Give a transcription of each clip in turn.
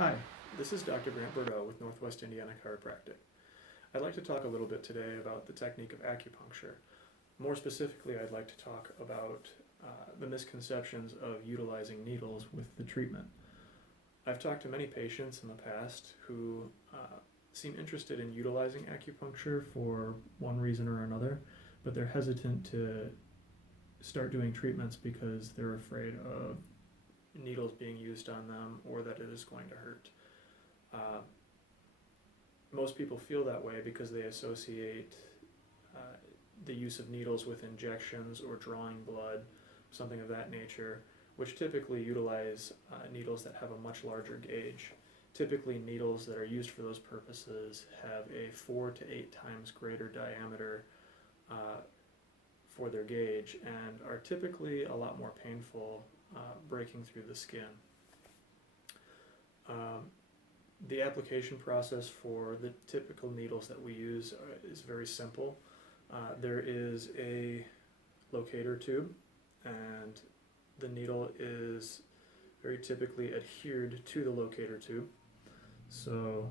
Hi, this is Dr. Grant Burdeau with Northwest Indiana Chiropractic. I'd like to talk a little bit today about the technique of acupuncture. More specifically, I'd like to talk about the misconceptions of utilizing needles with the treatment. I've talked to many patients in the past who seem interested in utilizing acupuncture for one reason or another, but they're hesitant to start doing treatments because they're afraid of needles being used on them or that it is going to hurt. Most people feel that way because they associate the use of needles with injections or drawing blood, something of that nature, which typically utilize needles that have a much larger gauge. Typically, needles that are used for those purposes have a 4 to 8 times greater diameter for their gauge and are typically a lot more painful breaking through the skin. The application process for the typical needles that we use is very simple. There is a locator tube, and the needle is very typically adhered to the locator tube. So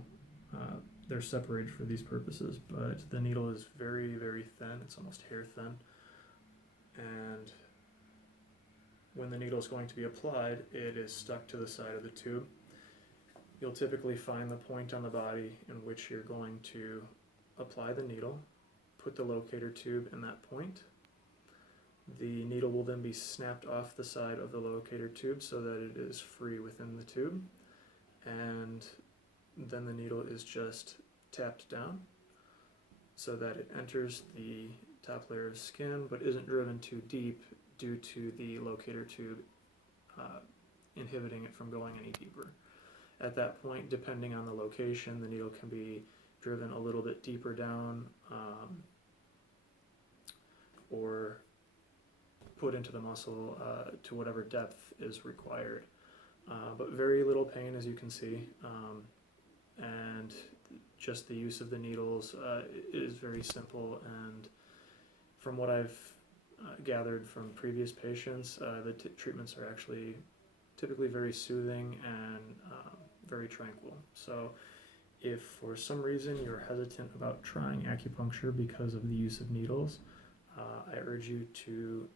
they're separated for these purposes, but the needle is very, very thin. It's almost hair thin. And when the needle is going to be applied, it is stuck to the side of the tube. You'll typically find the point on the body in which you're going to apply the needle, put the locator tube in that point. The needle will then be snapped off the side of the locator tube so that it is free within the tube, and then the needle is just tapped down so that it enters the top layer of skin but isn't driven too deep due to the locator tube inhibiting it from going any deeper. At that point, depending on the location, the needle can be driven a little bit deeper down or put into the muscle to whatever depth is required. But very little pain, as you can see, and just the use of the needles is very simple. And from what I've gathered from previous patients, the treatments are actually typically very soothing and very tranquil. So if for some reason you're hesitant about trying acupuncture because of the use of needles, I urge you to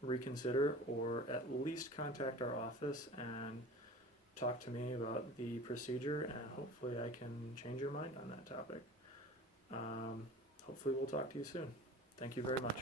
reconsider or at least contact our office and talk to me about the procedure, and hopefully I can change your mind on that topic. Hopefully we'll talk to you soon. Thank you very much.